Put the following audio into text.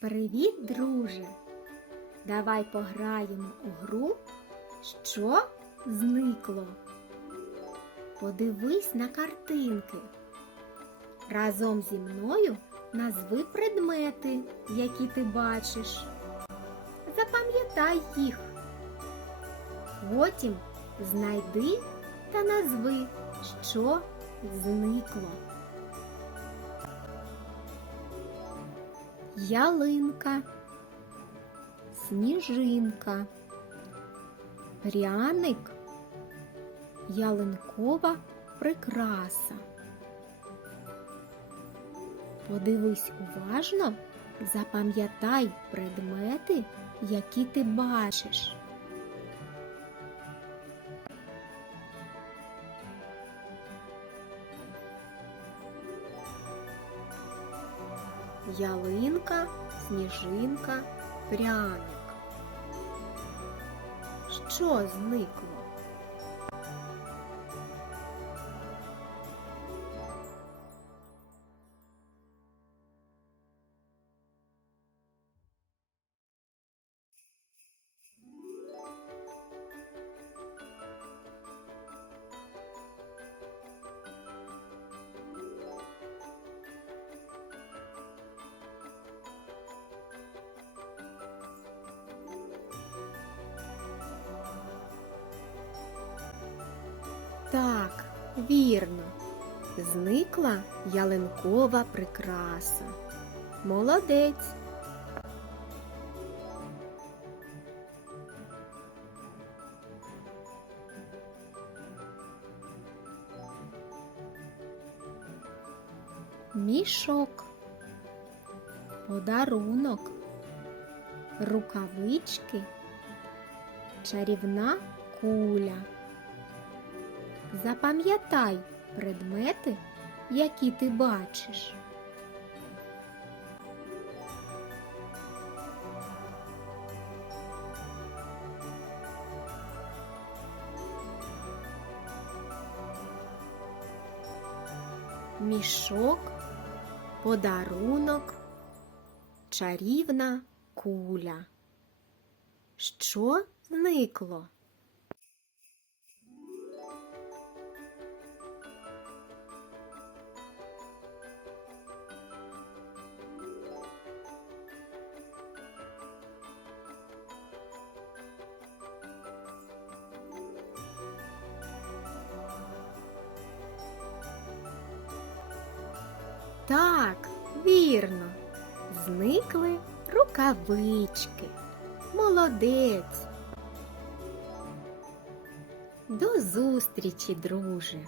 Привіт, друже! Давай пограємо у гру, що зникло. Подивись на картинки. Разом зі мною назви предмети, які ти бачиш. Запам'ятай їх. Потім знайди та назви, що зникло. Ялинка, сніжинка, пряник, ялинкова прикраса. Подивись уважно, запам'ятай предмети, які ти бачиш. Ялинка, сніжинка, пряник. Що зникло? Вірно. Зникла ялинкова прикраса. Молодець. Мішок. Подарунок. Рукавички. Чарівна куля. Запам'ятай предмети, які ти бачиш. Мішок, подарунок, чарівна куля. Що зникло? Так, вірно. Зникли рукавички. Молодець. До зустрічі, друже.